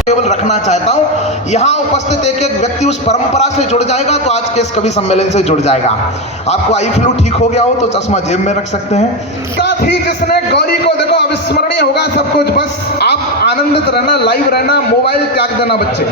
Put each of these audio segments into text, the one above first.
केवल रखना चाहता हूं, यहाँ उपस्थित एक एक व्यक्ति उस परंपरा से जुड़ जाएगा तो आज के इस कवि सम्मेलन से जुड़ जाएगा। आपको आई फ्लू ठीक हो गया हो तो चश्मा जेब में रख सकते हैं। साथ ही जिसने गौरी को देखो अविस्मरणीय होगा सब कुछ, बस आप आनंदित रहना, लाइव रहना, मोबाइल त्याग देना बच्चे।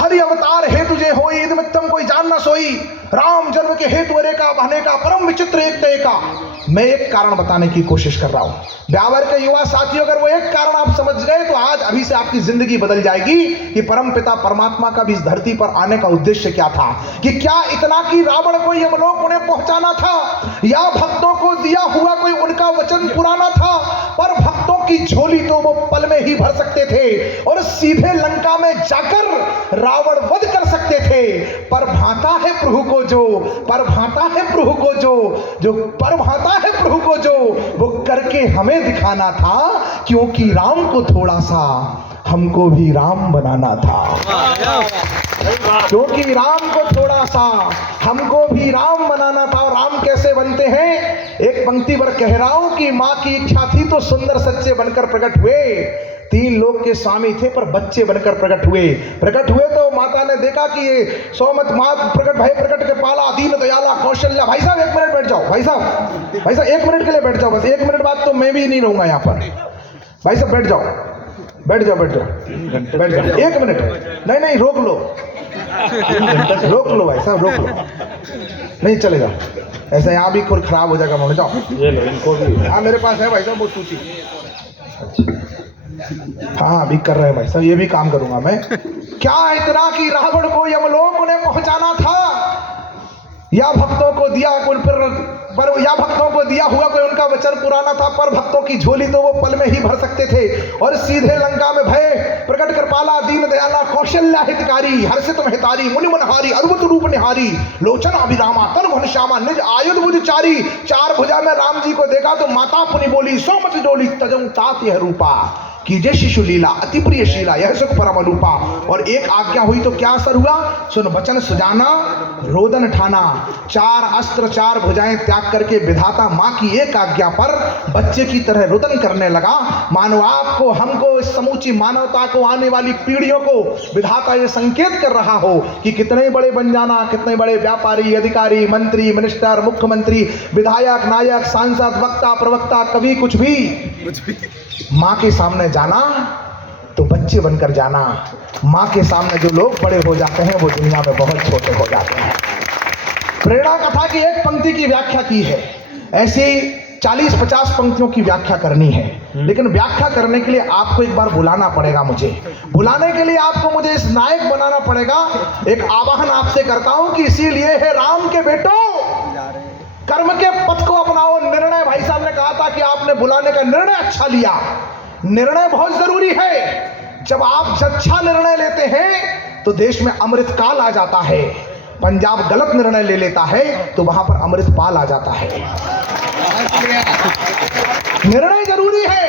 हरि अवतार हे तुझे होई ईद मित्तम कोई जान न सोई, राम जन्म के हेतु का बहने का परम विचित्र एक का। मैं एक कारण बताने की कोशिश कर रहा हूं। ब्यावर के युवा साथियों, अगर वो एक कारण आप समझ गए तो आज अभी से आपकी जिंदगी बदल जाएगी कि परम पिता परमात्मा का भी इस धरती पर आने का उद्देश्य क्या था। कि क्या इतना कि रावण को यमलोक उन्हें पहुंचाना था, या भक्तों को दिया हुआ कोई उनका वचन पुराना था। पर भक्तों की झोली तो वो पल में ही भर सकते थे और सीधे लंका में जाकर रावण वध कर सकते थे। पर भाता है प्रभु को जो, पर भाता है प्रभु को जो पर भाता है प्रभु को जो वो करके हमें दिखाना था। क्योंकि राम को थोड़ा सा हमको भी राम बनाना था, क्योंकि राम को थोड़ा सा हमको भी राम बनाना था। और राम कैसे बनते हैं, एक पंक्ति पर कह रहा हूं कि मां की इच्छा थी तो सुंदर सच्चे बनकर प्रकट हुए। 3 लोक के स्वामी थे पर बच्चे बनकर प्रकट हुए तो माता ने देखा कि ये सौमत मात प्रकट भाई प्रकट के पाला दीन दयाला कौशल्या। भाई साहब 1 मिनट बैठ जाओ, भाई साहब 1 मिनट के लिए बैठ जाओ, बस 1 मिनट बाद तो मैं भी नहीं रहूंगा यहाँ पर। भाई साहब बैठ जाओ 1 मिनट, नहीं रोक लो भाई साहब रोक लो, नहीं चलेगा ऐसा, यहाँ भी खुद खराब हो जाएगा। मोड़ जाओ, ये लो इनको भी। हाँ मेरे पास है भाई साहब वो सूची। हाँ अभी कर रहे हैं भाई साहब, ये भी काम करूंगा मैं। क्या इतना कि रावण को यमलोक उन्हें पहुंचाना था, या भक्तों को दिया या भक्तों को दिया हुआ कोई उनका वचन पुराना था। पर भक्तों की झोली तो वो पल में ही भर सकते थे और सीधे लंका में भय प्रकट कर पाला दीन दयाला कौशल्या हितकारी, हर्षित महतारी मुनि मनहारी अद्भुत रूप निहारी, लोचन अभिरामा तन घनश्यामा निज आयुध बुझचारी। 4 भुजा में राम जी को देखा तो माता पुनि बोली, सो मत डोली तजम तात यह रूपा, कीजे शिशु लीला अति प्रिय शीला यह सुख परम अनुपा। और एक आज्ञा हुई तो क्या असर हुआ, सुन वचन सुजाना रोदन ठाना। 4 अस्त्र 4 भुजाएं त्याग करके विधाता मां की एक आज्ञा पर बच्चे की तरह रुदन करने लगा। मानो आपको हमको इस समूची मानवता को आने वाली पीढ़ियों को विधाता ये संकेत कर रहा हो कि कितने बड़े बन जाना, कितने बड़े व्यापारी अधिकारी मंत्री मिनिस्टर मुख्यमंत्री विधायक नायक सांसद वक्ता प्रवक्ता कवि कुछ भी मां के सामने जाना तो बच्चे बनकर जाना। मां के सामने जो लोग बड़े हो जाते हैं वो दुनिया में बहुत छोटे हो जाते हैं। प्रेरणा कथा की एक पंक्ति की व्याख्या की है, ऐसी 40-50 पंक्तियों की व्याख्या करनी है, लेकिन व्याख्या करने के लिए आपको एक बार बुलाना पड़ेगा। बुलाने के लिए आपको मुझे इस नायक बनाना पड़ेगा। एक आवाहन आपसे करता हूं कि इसीलिए है राम के बेटो कर्म के पथ को अपनाओ। निर्णय भाई साहब ने कहा था कि आपने बुलाने का निर्णय अच्छा लिया। निर्णय बहुत जरूरी है। जब आप अच्छा निर्णय लेते हैं तो देश में अमृत काल आ जाता है। पंजाब गलत निर्णय ले लेता है तो वहां पर अमृत पाल आ जाता है। निर्णय जरूरी है,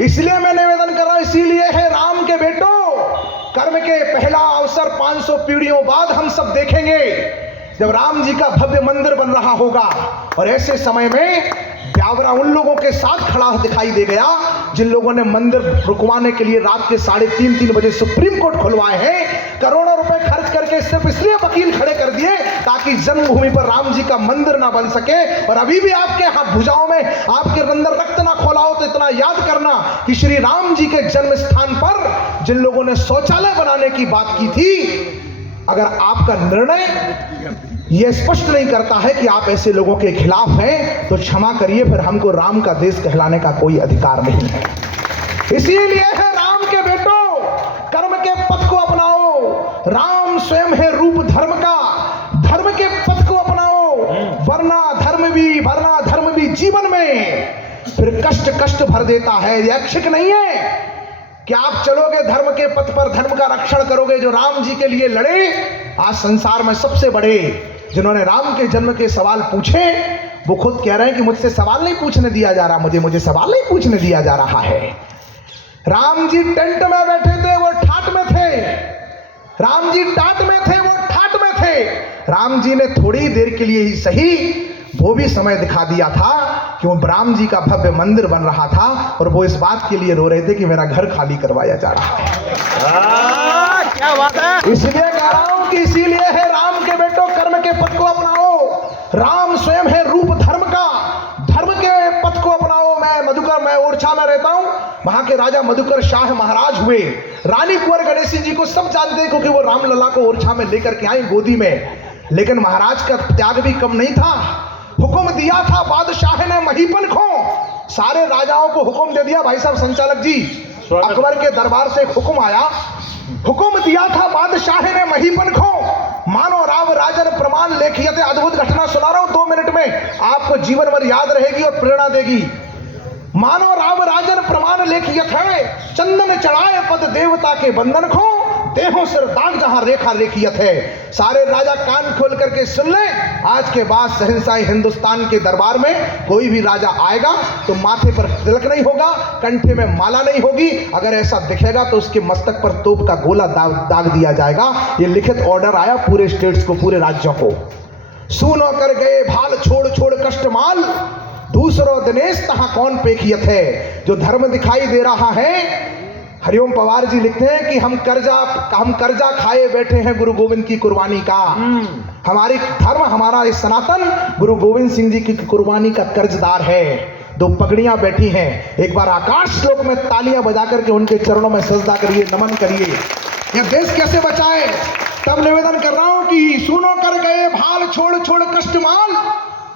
इसलिए मैं निवेदन कर रहा हूं, इसीलिए है राम के बेटो कर्म के पहला अवसर 500 पीढ़ियों बाद हम सब देखेंगे जब राम जी का भव्य मंदिर बन रहा होगा। और ऐसे समय में ब्यावरा उन लोगों के साथ खड़ा दिखाई दे गया जिन लोगों ने मंदिर रुकवाने के लिए रात के 3:30 बजे सुप्रीम कोर्ट खुलवाए हैं। करोड़ों रुपए खर्च करके सिर्फ इसलिए वकील खड़े कर दिए ताकि जन्मभूमि पर राम जी का मंदिर ना बन सके। और अभी भी आपके हाथ भुजाओं में आपके अंदर रक्त ना खोला हो तो इतना याद करना कि श्री राम जी के जन्म स्थान पर जिन लोगों ने शौचालय बनाने की बात की थी, अगर आपका निर्णय यह स्पष्ट नहीं करता है कि आप ऐसे लोगों के खिलाफ हैं तो क्षमा करिए, फिर हमको राम का देश कहलाने का कोई अधिकार नहीं है। इसीलिए है राम के बेटो कर्म के पथ को अपनाओ। राम स्वयं है रूप धर्म का, धर्म के पथ को अपनाओ, वरना धर्म भी जीवन में फिर कष्ट भर देता है। यह ऐच्छिक नहीं है कि आप चलोगे धर्म के पथ पर, धर्म का रक्षण करोगे जो राम जी के लिए लड़े। आज संसार में सबसे बड़े जिन्होंने राम के जन्म के सवाल पूछे वो खुद कह रहे हैं कि मुझसे सवाल नहीं पूछने दिया जा रहा, मुझे सवाल नहीं पूछने दिया जा रहा है। राम जी टेंट में बैठे थे, वो ठाट में थे। राम जी टाट में थे, वो ठाट में थे। राम जी ने थोड़ी देर के लिए ही सही वो भी समय दिखा दिया था कि वो राम जी का भव्य मंदिर बन रहा था और वो इस बात के लिए रो रहे थे कि मेरा घर खाली करवाया जा रहा है। क्या बात है। इसलिए कह रहा हूं कि इसीलिए है राम के बेटों कर्म के पथ को अपनाओ। राम स्वयं है रूप धर्म का, धर्म के पथ को अपनाओ। मैं ओरछा में रहता हूं, वहां के राजा मधुकर शाह महाराज हुए। रानी कुंवर गणेशी जी को सब जानते हैं क्योंकि वो रामलला को ओरछा में लेकर के आई गोदी में। लेकिन महाराज का त्याग भी कम नहीं था। हुक्म दिया था बादशाह ने महीपन को, सारे राजाओं को हुक्म दे दिया। भाई साहब संचालक जी, अकबर के दरबार से एक हुक्म आया, हुक्म दिया था बादशाह ने महीपन को, मानो राम राजन प्रमाण लेखियते। अद्भुत घटना सुना रहा हूं 2 मिनट में, आपको जीवन भर याद रहेगी और प्रेरणा देगी। मानो राम राजन प्रमाण लेखियत है, चंदन चढ़ाए पद देवता के बंधन को, देहों सिर दाग जहां रेखा लेखियत है। सारे राजा कान खोल करके सुन ले, आज के बाद शहंशाही हिंदुस्तान के दरबार में कोई भी राजा आएगा तो माथे पर तिलक नहीं होगा, कंठे में माला नहीं होगी। अगर ऐसा दिखेगा तो उसके मस्तक पर तोप का गोला दाग दिया जाएगा। ये लिखित ऑर्डर आया पूरे स्टेट्स को, पूरे राज्यों को। सुनो कर गए भाल छोड़ छोड़ कष्ट माल, दूसरो दिनेश तहां कौन पेखियत है। जो धर्म दिखाई दे रहा है, हरिओम पवार जी लिखते हैं कि हम कर्जा खाए बैठे हैं गुरु गोविंद की कुर्बानी का। हमारी धर्म, हमारा इस सनातन गुरु गोविंद सिंह जी की कुर्बानी का कर्जदार है। 2 पगड़ियां बैठी हैं, एक बार आकाश श्लोक में तालियां बजा करके उनके चरणों में सजदा करिए, नमन करिए। यह देश कैसे बचाए, तब निवेदन कर रहा हूं कि सुनो कर गए भाल छोड़ छोड़ कष्ट माल,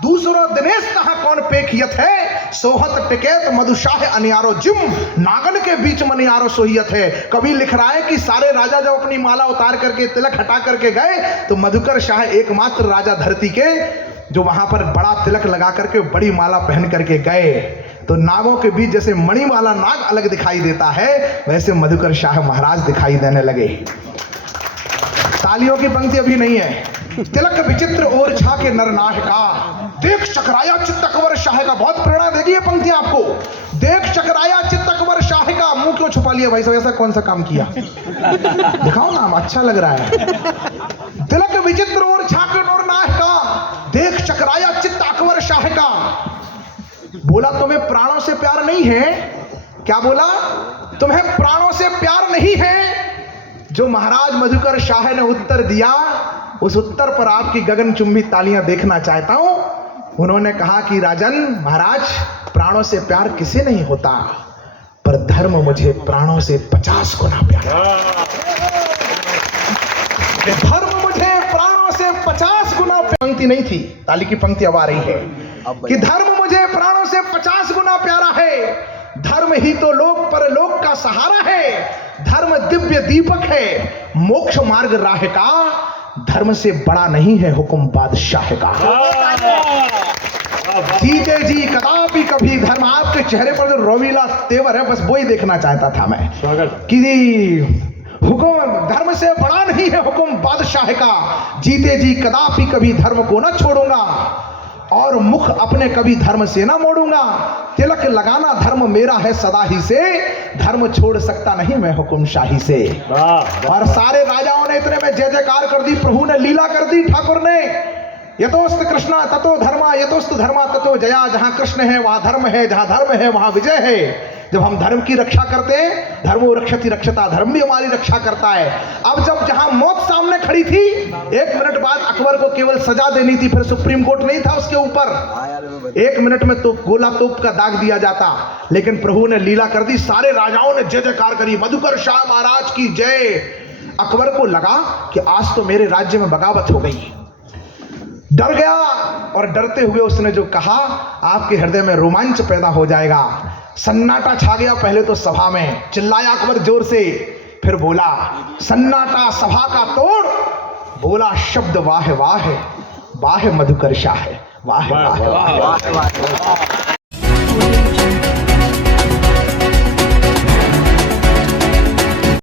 दूसरो दिनेश कहा कौन पेखियत है। सोहत टिकैत मधुशाह अनियारो जिम, नागन के बीच मनियारो सोहियत है। कवि लिख रहा है कि सारे राजा जब अपनी माला उतार करके तिलक हटा करके गए तो मधुकर शाह एकमात्र राजा धरती के जो वहां पर बड़ा तिलक लगा करके बड़ी माला पहन करके गए। तो नागों के बीच जैसे मणिमाला नाग अलग दिखाई देता है, वैसे मधुकर शाह महाराज दिखाई देने लगे। तालियों की पंक्ति अभी नहीं है। तिलक विचित्र और छा के नरनाह का, देख चकराया चित्त अकबर शाह का। बहुत प्रेरणा देगी ये पंक्ति आपको। देख चकराया चित्त अकबर शाह का। मुंह क्यों छुपा लिया भाई साहब, ऐसा कौन सा काम किया? दिखाओ ना, अच्छा लग रहा है। तिलक विचित्र और छा के नरनाह का, देख चकराया चित्त अकबर शाह का। बोला तुम्हें प्राणों से प्यार नहीं है? क्या बोला? तुम्हें प्राणों से प्यार नहीं है? जो महाराज मधुकर शाह ने उत्तर दिया, उस उत्तर पर आपकी गगनचुंबी तालियां देखना चाहता हूं। उन्होंने कहा कि राजन महाराज, प्राणों से प्यार किसे नहीं होता, पर धर्म मुझे प्राणों से 50 गुना प्यारा। धर्म मुझे प्राणों से 50 गुना। पंक्ति नहीं थी, ताली की पंक्ति अब आ रही है कि धर्म मुझे प्राणों से 50 गुना प्यारा है। धर्म ही तो लोक परलोक का सहारा है। धर्म दिव्य दीपक है, मोक्ष मार्ग राह का। धर्म से बड़ा नहीं है हुक्म बादशाह का। जीते जी कदापि कभी धर्म। आपके चेहरे पर जो रोवीला तेवर है, बस वो ही देखना चाहता था मैं कि हुक्म धर्म से बड़ा नहीं है हुक्म बादशाह का। जीते जी कदापि कभी धर्म को न छोड़ूंगा और मुख अपने कभी धर्म से ना मोड़ूंगा। तिलक लगाना धर्म मेरा है सदा ही से, धर्म छोड़ सकता नहीं मैं हुक्म शाही से। और सारे राजाओं ने इतने में जय जयकार कर दी, प्रभु ने लीला कर दी, ठाकुर ने। यतोस्त कृष्णा ततो धर्मा, यतोस्त धर्मा ततो जया। जहां कृष्ण है वहां धर्म है, जहां धर्म है वहां विजय है। जब हम धर्म की रक्षा करते हैं, धर्मो रक्षति रक्षता, धर्म भी हमारी रक्षा करता है। अब जब जहां मौत सामने खड़ी थी, 1 मिनट बाद अकबर को केवल सजा देनी थी, फिर सुप्रीम कोर्ट नहीं था उसके ऊपर। 1 मिनट में तो गोला तोप का दाग दिया जाता, लेकिन प्रभु ने लीला कर दी। सारे राजाओं ने जय जयकार करी, मधुकर शाह महाराज की जय। अकबर को लगा कि आज तो मेरे राज्य में बगावत हो गई। डर गया और डरते हुए उसने जो कहा, आपके हृदय में रोमांच पैदा हो जाएगा। सन्नाटा छा गया। पहले तो सभा में चिल्लाया अकबर जोर से, फिर बोला सन्नाटा सभा का तोड़, बोला शब्द वाह वाह, वाह मधुकर शाह, वाह वाह वाह।